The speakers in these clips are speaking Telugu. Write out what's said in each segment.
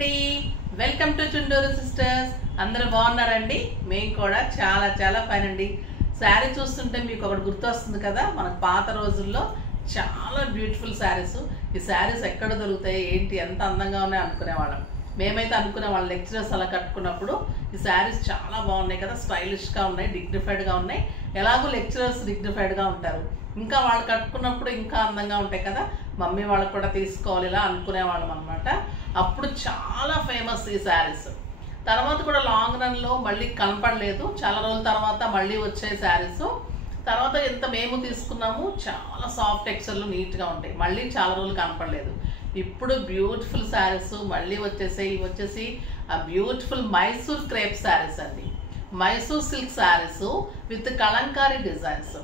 అండి, వెల్కమ్ టు చుండూరు సిస్టర్స్. అందరూ బాగున్నారండి? మేము కూడా చాలా చాలా ఫైన్ అండి. శారీ చూస్తుంటే మీకు ఒకటి గుర్తొస్తుంది కదా, మనకు పాత రోజుల్లో చాలా బ్యూటిఫుల్ శారీస్. ఈ శారీస్ ఎక్కడ దొరుకుతాయి, ఏంటి, ఎంత అందంగా ఉన్నాయి అనుకునేవాళ్ళం. మేమైతే అనుకునేవాళ్ళం, లెక్చరర్స్ అలా కట్టుకున్నప్పుడు ఈ శారీస్ చాలా బాగున్నాయి కదా, స్టైలిష్గా ఉన్నాయి, డిగ్నిఫైడ్గా ఉన్నాయి. ఎలాగో లెక్చరర్స్ డిగ్నిఫైడ్గా ఉంటారు, ఇంకా వాళ్ళు కట్టుకున్నప్పుడు ఇంకా అందంగా ఉంటాయి కదా, మమ్మీ వాళ్ళకి కూడా తీసుకోవాలి ఇలా అనుకునేవాళ్ళం అనమాట. అప్పుడు చాలా ఫేమస్ ఈ శారీస్. తర్వాత కూడా లాంగ్ రన్లో మళ్ళీ కనపడలేదు, చాలా రోజుల తర్వాత మళ్ళీ వచ్చే శారీస్. తర్వాత ఎంత మేము తీసుకున్నాము, చాలా సాఫ్ట్ టెక్స్చర్లు నీట్గా ఉంటాయి, మళ్ళీ చాలా రోజులు కనపడలేదు. ఇప్పుడు బ్యూటిఫుల్ శారీస్ మళ్ళీ వచ్చేసాయి. ఇవి వచ్చేసి ఆ బ్యూటిఫుల్ మైసూర్ క్రేప్ శారీస్ అండి, Mysore silk saris with Kalamkari designs.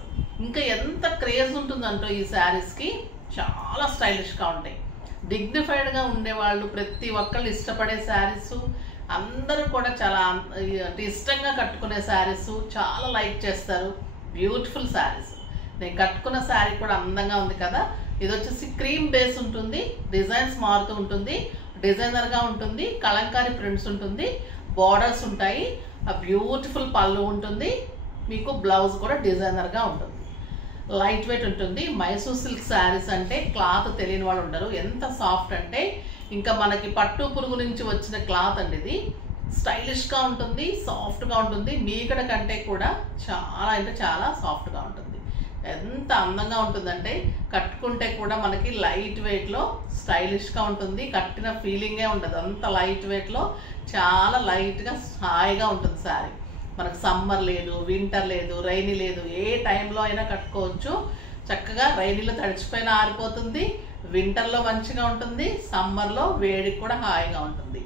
ఇంకా ఎంత క్రేజ్ ఉంటుందంటో ఈ శారీస్కి, చాలా స్టైలిష్గా ఉంటాయి, డిగ్నిఫైడ్గా ఉండేవాళ్ళు ప్రతి ఒక్కళ్ళు ఇష్టపడే శారీస్. అందరూ కూడా చాలా ఇష్టంగా కట్టుకునే శారీస్, చాలా లైక్ చేస్తారు. బ్యూటిఫుల్ శారీస్. నేను కట్టుకున్న శారీ కూడా అందంగా ఉంది కదా. ఇది వచ్చేసి క్రీమ్ బేస్ ఉంటుంది, డిజైన్స్ మారుతూ ఉంటుంది, డిజైనర్గా ఉంటుంది, కలంకారీ ప్రింట్స్ ఉంటుంది, బార్డర్స్ ఉంటాయి, ఆ బ్యూటిఫుల్ పళ్ళు ఉంటుంది, మీకు బ్లౌజ్ కూడా డిజైనర్గా ఉంటుంది, లైట్ వెయిట్ ఉంటుంది. మైసూర్ సిల్క్ శారీస్ అంటే క్లాత్ తెలియని వాళ్ళు ఉండరు. ఎంత సాఫ్ట్ అంటే ఇంకా మనకి పట్టు పురుగు నుంచి వచ్చిన క్లాత్ అండి ఇది. స్టైలిష్గా ఉంటుంది, సాఫ్ట్గా ఉంటుంది, మీకడ కంటే కూడా చాలా అంటే చాలా సాఫ్ట్గా ఉంటుంది. ఎంత అందంగా ఉంటుందంటే కట్టుకుంటే కూడా మనకి లైట్ వెయిట్లో స్టైలిష్గా ఉంటుంది, కట్టిన ఫీలింగే ఉండదు. అంత లైట్ వెయిట్లో చాలా లైట్గా హాయిగా ఉంటుంది శారీ. మనకు సమ్మర్ లేదు, వింటర్ లేదు, రైనీ లేదు, ఏ టైంలో అయినా కట్టుకోవచ్చు చక్కగా. రైనీలో తడిచిపోయినా ఆరిపోతుంది, వింటర్లో మంచిగా ఉంటుంది, సమ్మర్లో వేడికి కూడా హాయిగా ఉంటుంది.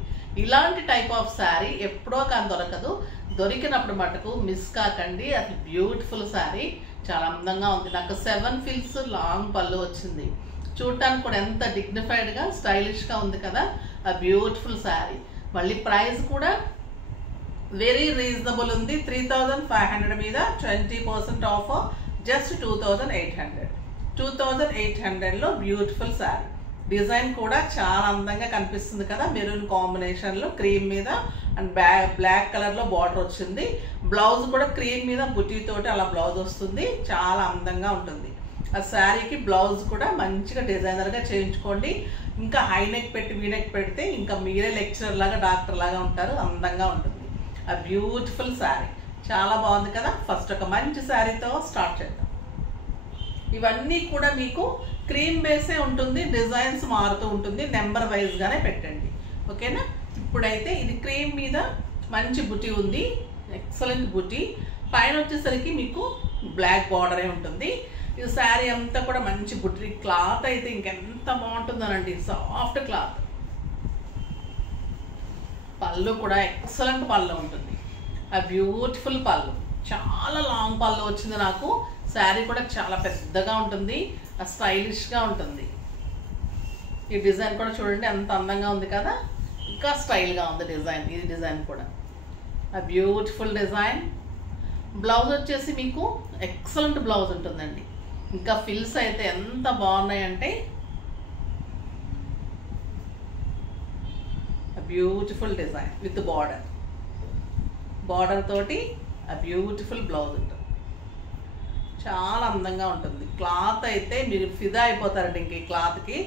ఇలాంటి టైప్ ఆఫ్ శారీ ఎప్పుడో కానీ దొరకదు, దొరికినప్పుడు మటుకు మిస్ కాకండి. అది బ్యూటిఫుల్ శారీ, చాలా అందంగా ఉంది. నాకు 7 ఫీల్స్ లాంగ్ పళ్ళు వచ్చింది, చూడటానికి కూడా ఎంత డిగ్నిఫైడ్గా స్టైలిష్గా ఉంది కదా. ఆ బ్యూటిఫుల్ శారీ. మళ్ళీ ప్రైస్ కూడా వెరీ రీజనబుల్ ఉంది. 3500 మీద 20% ఆఫ్, జస్ట్ 2800. 2800లో బ్యూటిఫుల్ శారీ. డిజైన్ కూడా చాలా అందంగా కనిపిస్తుంది కదా, మెరూన్ కాంబినేషన్లో క్రీమ్ మీద అండ్ బ్లాక్ కలర్లో బార్డర్ వచ్చింది. బ్లౌజ్ కూడా క్రీమ్ మీద బుటీతోటి అలా బ్లౌజ్ వస్తుంది, చాలా అందంగా ఉంటుంది. ఆ శారీకి బ్లౌజ్ కూడా మంచిగా డిజైనర్గా చేయించుకోండి. ఇంకా హై నెక్ పెట్టి వీనెక్ పెడితే ఇంకా మీరే లెక్చరర్ లాగా, డాక్టర్ లాగా ఉంటారు, అందంగా ఉంటుంది. ఆ బ్యూటిఫుల్ శారీ చాలా బాగుంది కదా. ఫస్ట్ ఒక మంచి శారీతో స్టార్ట్ చేద్దాం. ఇవన్నీ కూడా మీకు క్రీమ్ బేసే ఉంటుంది, డిజైన్స్ మారుతూ ఉంటుంది, నెంబర్ వైజ్గానే పెట్టండి, ఓకేనా. ఇప్పుడైతే ఇది క్రీమ్ మీద మంచి బుటీ ఉంది, ఎక్సలెంట్ బుటీ. పైన వచ్చేసరికి మీకు బ్లాక్ బార్డరే ఉంటుంది. ఇది శారీ అంతా కూడా మంచి బుటీ. క్లాత్ అయితే ఇంకెంత బాగుంటుందనండి, సాఫ్ట్ క్లాత్. పళ్ళు కూడా ఎక్సలెంట్ పళ్ళు ఉంటుంది, ఆ బ్యూటిఫుల్ పళ్ళు. చాలా లాంగ్ పళ్ళు వచ్చింది నాకు. శారీ కూడా చాలా పెద్దగా ఉంటుంది, ఆ స్టైలిష్గా ఉంటుంది. ఈ డిజైన్ కూడా చూడండి ఎంత అందంగా ఉంది కదా, ఇంకా స్టైల్గా ఉంది డిజైన్. ఈ డిజైన్ కూడా ఆ బ్యూటిఫుల్ డిజైన్. బ్లౌజ్ వచ్చేసి మీకు ఎక్సలెంట్ బ్లౌజ్ ఉంటుందండి. ఇంకా ఫిల్స్ అయితే ఎంత బాగున్నాయంటే బ్యూటిఫుల్ డిజైన్ విత్ బార్డర్ తోటి ఆ బ్యూటిఫుల్ బ్లౌజ్ ఉంటుంది, చాలా అందంగా ఉంటుంది. క్లాత్ అయితే మీరు ఫిదా అయిపోతారండి ఇంక ఈ క్లాత్కి.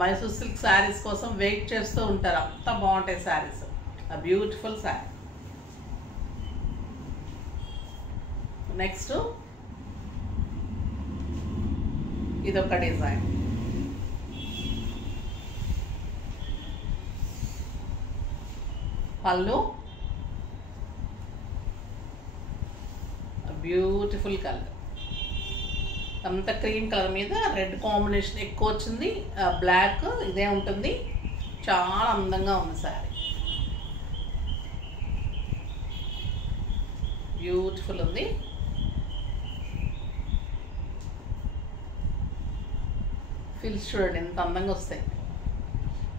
మైసూర్ సిల్క్ శారీస్ కోసం వెయిట్ చేస్తూ ఉంటారు, అంత బాగుంటాయి శారీస్. ఆ బ్యూటిఫుల్ శారీ. నెక్స్ట్ ఇదొక డిజైన్. పళ్ళు బ్యూటిఫుల్ కలర్, అంత క్రీమ్ కలర్ మీద రెడ్ కాంబినేషన్ ఎక్కువ వచ్చింది, బ్లాక్ ఇదే ఉంటుంది, చాలా అందంగా ఉంది శారీ. బ్యూటిఫుల్ ఉంది. ఫిల్స్ చూడండి ఎంత అందంగా వస్తాయి,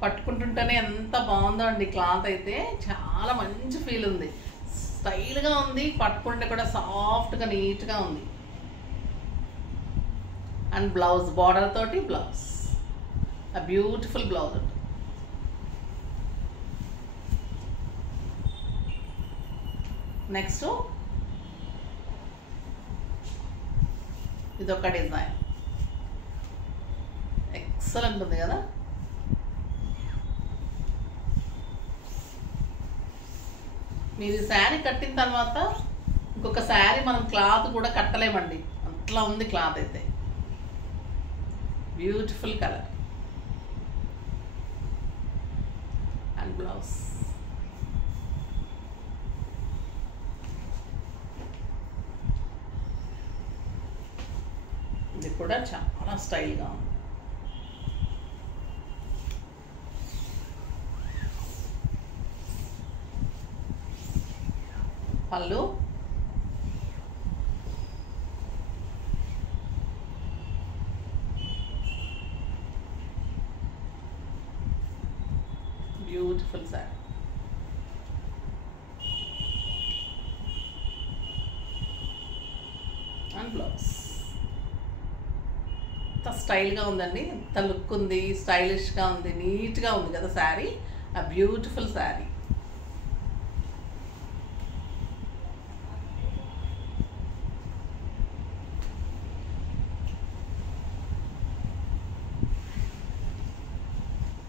పట్టుకుంటుంటేనే ఎంత బాగుందో అండి. క్లాత్ అయితే చాలా మంచి ఫీల్ ఉంది, స్టైల్గా ఉంది, పట్టుకుంటే కూడా సాఫ్ట్గా నీట్గా ఉంది. అండ్ బ్లౌజ్ బార్డర్ తోటి బ్లౌజ్, ఆ బ్యూటిఫుల్ బ్లౌజ్ ఉంటుంది. నెక్స్ట్ ఇదొక డిజైన్, ఎక్సలెంట్ ఉంది కదా. మీది శారీ కట్టిన తర్వాత ఇంకొక శారీ మనం క్లాత్ కూడా కట్టలేమండి, అట్లా ఉంది క్లాత్ అయితే. Beautiful colour and blouse. ఇది కూడా చాలా స్టైల్గా ఉంది. పళ్ళు, బ్యూటిఫుల్ సారీ. And blouse. ఎంత స్టైల్గా ఉందండి, ఎంత లుక్ ఉంది, స్టైలిష్గా ఉంది, నీట్గా ఉంది కదా శారీ. ఆ బ్యూటిఫుల్ శారీ.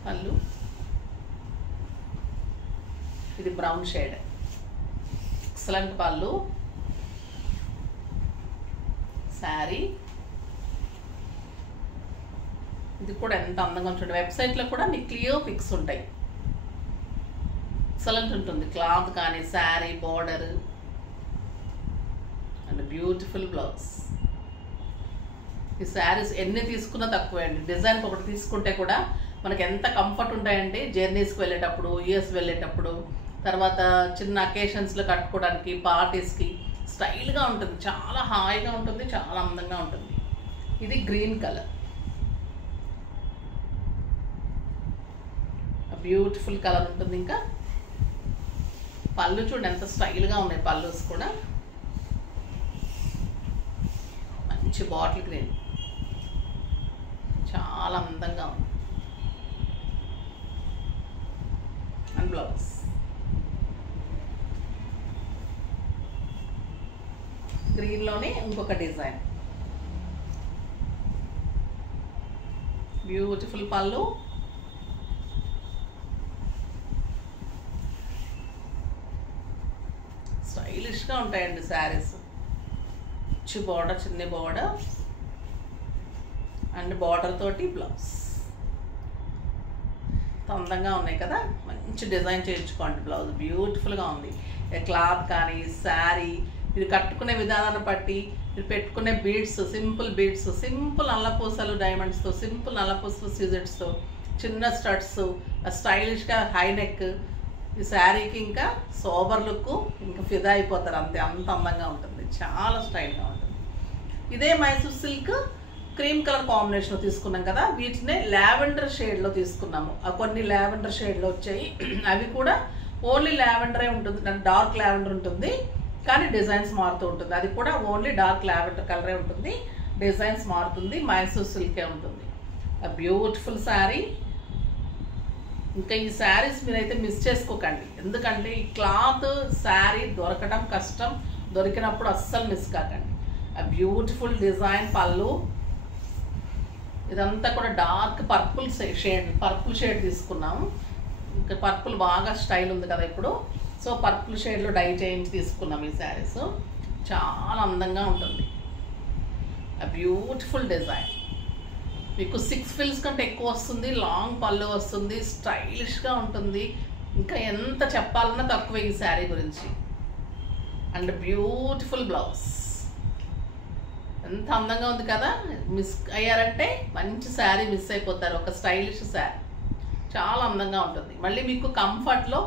పళ్ళు, ఇది బ్రౌన్ షేడ్, ఎక్సలెంట్ పళ్ళు. శారీ ఇది కూడా ఎంత అందంగా ఉంటుంది. వెబ్సైట్లో కూడా మీకు క్లియర్ పిక్స్ ఉంటాయి. ఎక్సలెంట్ ఉంటుంది క్లాత్ కానీ, sari, border and beautiful blouse. ఈ శారీస్ ఎన్ని తీసుకున్నా తక్కువే అండి. డిజైన్కి ఒకటి తీసుకుంటే కూడా మనకి ఎంత కంఫర్ట్ ఉంటాయంటే జర్నీస్కి వెళ్ళేటప్పుడు, యూఎస్ వెళ్ళేటప్పుడు, తర్వాత చిన్న అకేషన్స్లో కట్టుకోవడానికి, పార్టీస్కి స్టైల్గా ఉంటుంది, చాలా హాయిగా ఉంటుంది, చాలా అందంగా ఉంటుంది. ఇది గ్రీన్ కలర్, బ్యూటిఫుల్ కలర్ ఉంటుంది. ఇంకా పళ్ళు చూడండి ఎంత స్టైల్గా ఉన్నాయి పళ్ళుస్ కూడా. మంచి బాటిల్ గ్రీన్, చాలా అందంగా ఉంది. And blouse. గ్రీన్లోనే ఇంకొక డిజైన్, బ్యూటిఫుల్ పళ్ళు, స్టైలిష్గా ఉంటాయండి శారీస్. చిన్న బోర్డర్, చిన్న బోర్డర్ అండ్ బార్డర్ తోటి బ్లౌజ్. అందంగా ఉన్నాయి కదా, మంచి డిజైన్ చేయించుకోండి. బ్లౌజ్ బ్యూటిఫుల్గా ఉంది. క్లాత్ కానీ, శారీ, మీరు కట్టుకునే విధానాన్ని బట్టి, మీరు పెట్టుకునే బీడ్స్, సింపుల్ బీడ్స్, సింపుల్ నల్లపూసలు డైమండ్స్తో, సింపుల్ నల్లపూసలు సీజెట్స్తో, చిన్న స్టడ్స్, స్టైలిష్గా హై నెక్. ఈ శారీకి ఇంకా సోబర్ లుక్, ఇంకా ఫిదా అయిపోతారు అంతే, అంత అందంగా ఉంటుంది, చాలా స్టైల్గా ఉంటుంది. ఇదే మైసూర్ సిల్క్ క్రీమ్ కలర్ కాంబినేషన్లో తీసుకున్నాం కదా, వీటినే లావెండర్ షేడ్లో తీసుకున్నాము. కొన్ని లావెండర్ షేడ్లో వచ్చాయి, అవి కూడా ఓన్లీ లావెండరే ఉంటుంది, డార్క్ లావెండర్ ఉంటుంది కానీ డిజైన్స్ మారుతూ ఉంటుంది. అది కూడా ఓన్లీ డార్క్ లావెండర్ కలరే ఉంటుంది, డిజైన్స్ మారుతుంది, మైసూర్ సిల్కే ఉంటుంది. బ్యూటిఫుల్ శారీ. ఇంకా ఈ శారీస్ మీరైతే మిస్ చేసుకోకండి, ఎందుకంటే ఈ క్లాత్ శారీ దొరకడం కష్టం, దొరికినప్పుడు అస్సలు మిస్ కాకండి. ఆ బ్యూటిఫుల్ డిజైన్ పళ్ళు. ఇదంతా కూడా డార్క్ పర్పుల్ షేడ్ తీసుకున్నాము. ఇంకా పర్పుల్ బాగా స్టైల్ ఉంది కదా ఇప్పుడు, సో పర్పుల్ షేడ్లో డై చేయించి తీసుకున్నాం ఈ శారీస్. చాలా అందంగా ఉంటుంది. ఆ బ్యూటిఫుల్ డిజైన్. మీకు 6 ఫిల్స్ కంటే ఎక్కువ వస్తుంది, లాంగ్ పళ్ళు వస్తుంది, స్టైలిష్గా ఉంటుంది. ఇంకా ఎంత చెప్పాలన్నా తక్కువ ఈ శారీ గురించి. And beautiful blouse. ఎంత అందంగా ఉంది కదా, మిస్ అయ్యారంటే మంచి శారీ మిస్ అయిపోతారు. ఒక స్టైలిష్ శారీ చాలా అందంగా ఉంటుంది. మళ్ళీ మీకు కంఫర్ట్లో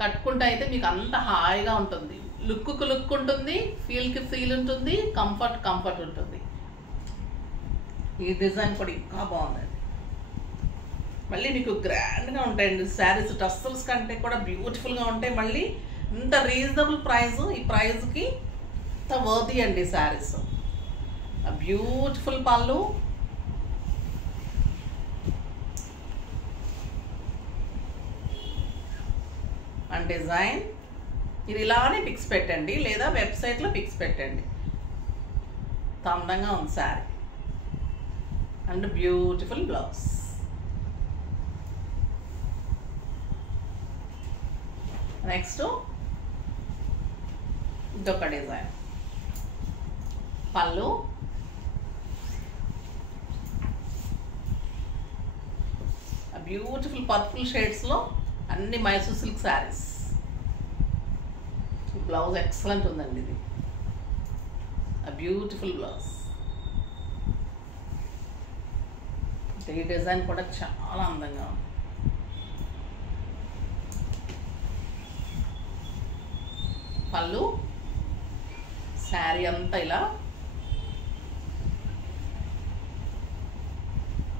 కట్టుకుంటే అయితే మీకు అంత హాయిగా ఉంటుంది, లుక్కు లుక్ ఉంటుంది, ఫీల్కి ఫీల్ ఉంటుంది, కంఫర్ట్ ఉంటుంది. ఈ డిజైన్ కూడా ఇంకా బాగుందండి. మళ్ళీ మీకు గ్రాండ్గా ఉంటాయండి శారీస్, టస్సల్స్ కంటే కూడా బ్యూటిఫుల్గా ఉంటాయి. మళ్ళీ ఇంత రీజనబుల్ ప్రైస్, ఈ ప్రైస్కి ఇంత వర్తీ అండి శారీస్. బ్యూటిఫుల్ పళ్ళు, అండ్ డిజైన్ ఇది ఇలానే పిక్స్ పెట్టండి, లేదా వెబ్సైట్లో పిక్స్ పెట్టండి. అందంగా ఉంది sari and beautiful blouse. Next ఇదొక డిజైన్. పళ్ళు, బ్యూటిఫుల్ పర్పుల్ షేడ్స్లో అన్ని Mysore silk saris. Blouse excellent ఉందండి. ఇది బ్యూటిఫుల్ బ్లౌజ్. ఈ డిజైన్ కూడా చాలా అందంగా ఉంది. పళ్ళు, శారీ అంతా ఇలా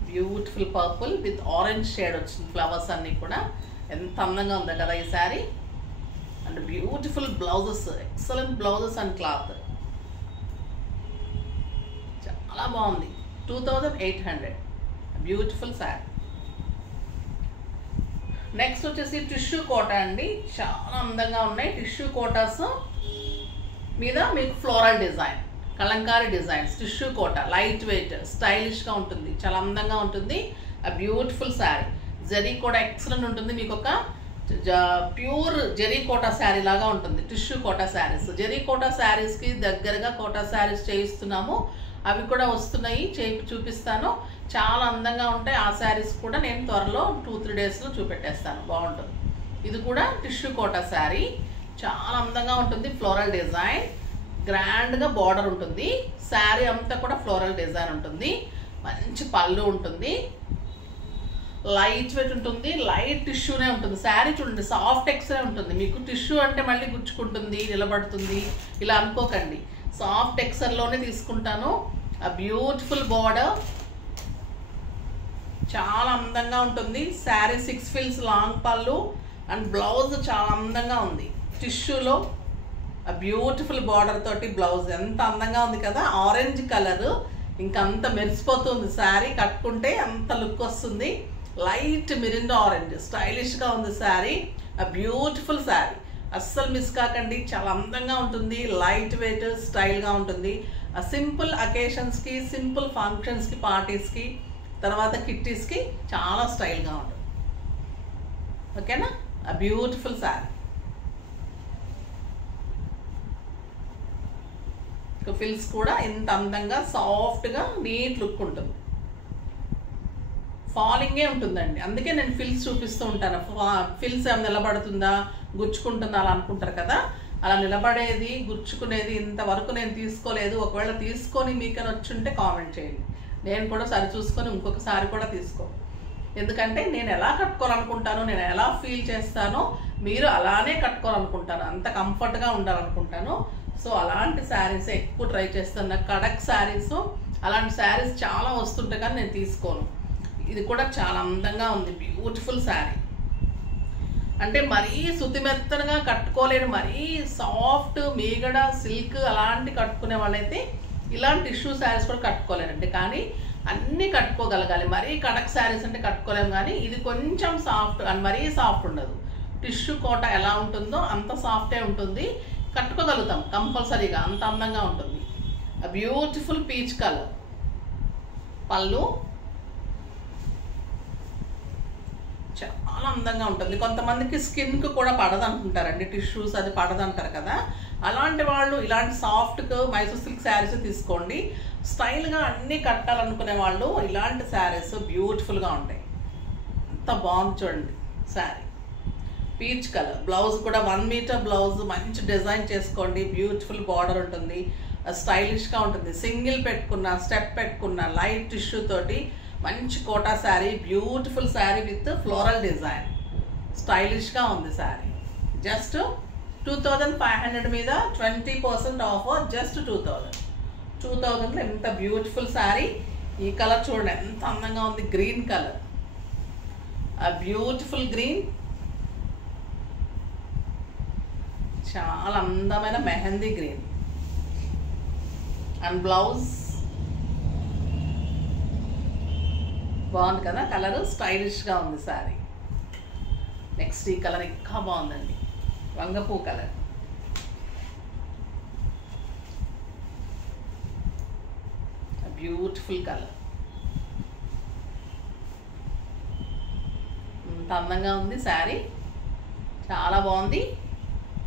beautiful purple with orange shade వచ్చింది. ఫ్లవర్స్ అన్నీ కూడా ఎంత అందంగా ఉందో కదా ఈ sari. And beautiful blouses, excellent blouses and cloth చాలా బాగుంది. 2800 బ్యూటిఫుల్ శారీ. నెక్స్ట్ వచ్చేసి టిష్యూ కోటా అండి. చాలా అందంగా ఉన్నాయి టిష్యూ కోటాస్ మీద మీకు floral design, kalamkari designs. Tissue Kota lightweight, స్టైలిష్గా ఉంటుంది, చాలా అందంగా ఉంటుంది. బ్యూటిఫుల్ శారీ. జరీ కూడా ఎక్సలెంట్ ఉంటుంది. మీకు ఒక ప్యూర్ జరీ కోటా శారీ లాగా ఉంటుంది టిష్యూ కోటా శారీస్. జరీ కోటా శారీస్కి దగ్గరగా కోటా శారీస్ చేయిస్తున్నాము, అవి కూడా వస్తున్నాయి, చూపిస్తాను. చాలా అందంగా ఉంటాయి ఆ శారీస్ కూడా. నేను త్వరలో 2-3 డేస్లో చూపెట్టేస్తాను. బాగుంటుంది. ఇది కూడా టిష్యూ కోటా శారీ, చాలా అందంగా ఉంటుంది. ఫ్లోరల్ డిజైన్, గ్రాండ్గా బార్డర్ ఉంటుంది. శారీ అంతా కూడా ఫ్లోరల్ డిజైన్ ఉంటుంది. మంచి పళ్ళు ఉంటుంది, లైట్ వెయిట్ ఉంటుంది, లైట్ టిష్యూనే ఉంటుంది. శారీ చూడండి సాఫ్ట్ టెక్స్చర్ ఉంటుంది. మీకు టిష్యూ అంటే మళ్ళీ గుచ్చుకుంటుంది, నిలబడుతుంది ఇలా అనుకోకండి. సాఫ్ట్ టెక్స్చర్లోనే తీసుకుంటాను. బ్యూటిఫుల్ బార్డర్, చాలా అందంగా ఉంటుంది. శారీ 6 ఫిల్స్ లాంగ్ పళ్ళు అండ్ బ్లౌజ్ చాలా అందంగా ఉంది. టిష్యూలో బ్యూటిఫుల్ బార్డర్ తోటి బ్లౌజ్ ఎంత అందంగా ఉంది కదా. ఆరెంజ్ కలర్ ఇంకంత మెరిసిపోతుంది. శారీ కట్టుకుంటే అంత లుక్ వస్తుంది. లైట్ మిరిండా ఆరెంజ్, స్టైలిష్గా ఉంది శారీ. బ్యూటిఫుల్ శారీ, అస్సలు మిస్ కాకండి. చాలా అందంగా ఉంటుంది, లైట్ వెయిట్, స్టైల్గా ఉంటుంది. సింపుల్ అకేషన్స్కి, సింపుల్ ఫంక్షన్స్కి, పార్టీస్కి, తర్వాత కిట్టీస్కి చాలా స్టైల్గా ఉంటుంది. ఓకేనా. బ్యూటిఫుల్ శారీ. ఫిల్స్ కూడా ఎంత అందంగా సాఫ్ట్గా నీట్ లుక్ ఉంటుంది. ఫాలింగే ఉంటుందండి, అందుకే నేను ఫిల్స్ చూపిస్తూ ఉంటాను. ఫిల్స్ ఏమైనా నిలబడుతుందా, గుచ్చుకుంటుందా అలా అనుకుంటారు కదా. అలా నిలబడేది, గుచ్చుకునేది ఇంతవరకు నేను తీసుకోలేదు. ఒకవేళ తీసుకొని మీకని వచ్చుంటే కామెంట్ చేయండి. నేను కూడా సరి చూసుకొని ఇంకొకసారి కూడా తీసుకో. ఎందుకంటే నేను ఎలా కట్టుకోవాలనుకుంటానో, నేను ఎలా ఫీల్ చేస్తానో మీరు అలానే కట్టుకోవాలనుకుంటాను. అంత కంఫర్ట్గా ఉండాలనుకుంటాను. సో అలాంటి శారీస్ ఎక్కువ ట్రై చేస్తాను. నాకు కడక్ శారీస్, అలాంటి శారీస్ చాలా వస్తుంటాయి కానీ నేను తీసుకోను. ఇది కూడా చాలా అందంగా ఉంది, బ్యూటిఫుల్ శారీ. అంటే మరీ సుతిమెత్తనగా కట్టుకోలేని, మరీ సాఫ్ట్ మీగడ సిల్క్ అలాంటి కట్టుకునే వాళ్ళైతే ఇలాంటి టిష్యూ శారీస్ కూడా కట్టుకోలేరండి. కానీ అన్నీ కట్టుకోగలగాలి. మరీ కడక్ శారీస్ అంటే కట్టుకోలేము, కానీ ఇది కొంచెం సాఫ్ట్ అండ్ మరీ సాఫ్ట్ ఉండదు. టిష్యూ కోట ఎలా ఉంటుందో అంత సాఫ్టే ఉంటుంది, కట్టుకోగలుగుతాం కంపల్సరీగా, అంత అందంగా ఉంటుంది. Beautiful peach colour. పళ్ళు చాలా అందంగా ఉంటుంది. కొంతమందికి స్కిన్కి కూడా పడదు అనుకుంటారండి, టిష్యూస్ అది పడదు అంటారు కదా. అలాంటి వాళ్ళు ఇలాంటి సాఫ్ట్గా మైసూర్ సిల్క్ శారీస్ తీసుకోండి. స్టైల్గా అన్నీ కట్టాలనుకునే వాళ్ళు ఇలాంటి శారీస్ బ్యూటిఫుల్గా ఉంటాయి. అంత బాగుంది చూడండి శారీ. Peach colour. బ్లౌజ్ కూడా 1 మీటర్ బ్లౌజ్, మంచి డిజైన్ చేసుకోండి. బ్యూటిఫుల్ బార్డర్ ఉంటుంది, స్టైలిష్గా ఉంటుంది. సింగిల్ పెట్టుకున్న, స్టెప్ పెట్టుకున్న, లైట్ టిష్యూ తోటి మంచి Kota sari, beautiful sari with floral design, స్టైలిష్గా ఉంది శారీ. జస్ట్ 2500 మీద 20% ఆఫర్. జస్ట్ 2000లో ఎంత బ్యూటిఫుల్ శారీ. ఈ కలర్ చూడండి ఎంత అందంగా ఉంది, గ్రీన్ కలర్. బ్యూటిఫుల్ గ్రీన్, చాలా అందమైన మెహందీ గ్రీన్. అండ్ బ్లౌజ్ బాగుంది కదా కలర్, స్టైలిష్గా ఉంది శారీ. నెక్స్ట్ ఈ కలర్ ఇంకా బాగుందండి, వంగపూ కలర్. Beautiful colour. ఇంత అందంగా ఉంది శారీ, చాలా బాగుంది.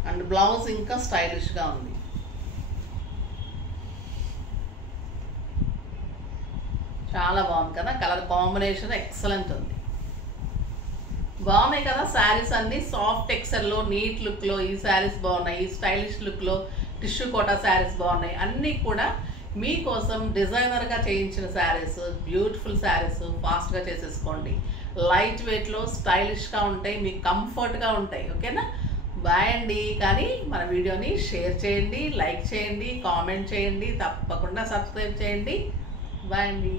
అండ్ బ్లౌజ్ ఇంకా స్టైలిష్గా ఉంది. చాలా బాగుంది కదా, కలర్ కాంబినేషన్ ఎక్సలెంట్ ఉంది. బాగున్నాయి కదా శారీస్ అన్ని, సాఫ్ట్ టెక్స్చర్లో నీట్ లుక్లో ఈ శారీస్ బాగున్నాయి. స్టైలిష్ లుక్లో టిష్యూ కోటా శారీస్ బాగున్నాయి. అన్నీ కూడా మీకోసం డిజైనర్గా చేయించిన శారీస్, బ్యూటిఫుల్ శారీస్. ఫాస్ట్గా చేసేసుకోండి. లైట్ వెయిట్లో స్టైలిష్గా ఉంటాయి, మీకు కంఫర్ట్గా ఉంటాయి. ఓకేనా? బాయ్ అండి. కానీ మన వీడియోని షేర్ చేయండి, లైక్ చేయండి, కామెంట్ చేయండి, తప్పకుండా సబ్స్క్రైబ్ చేయండి. బాయ్ అండి.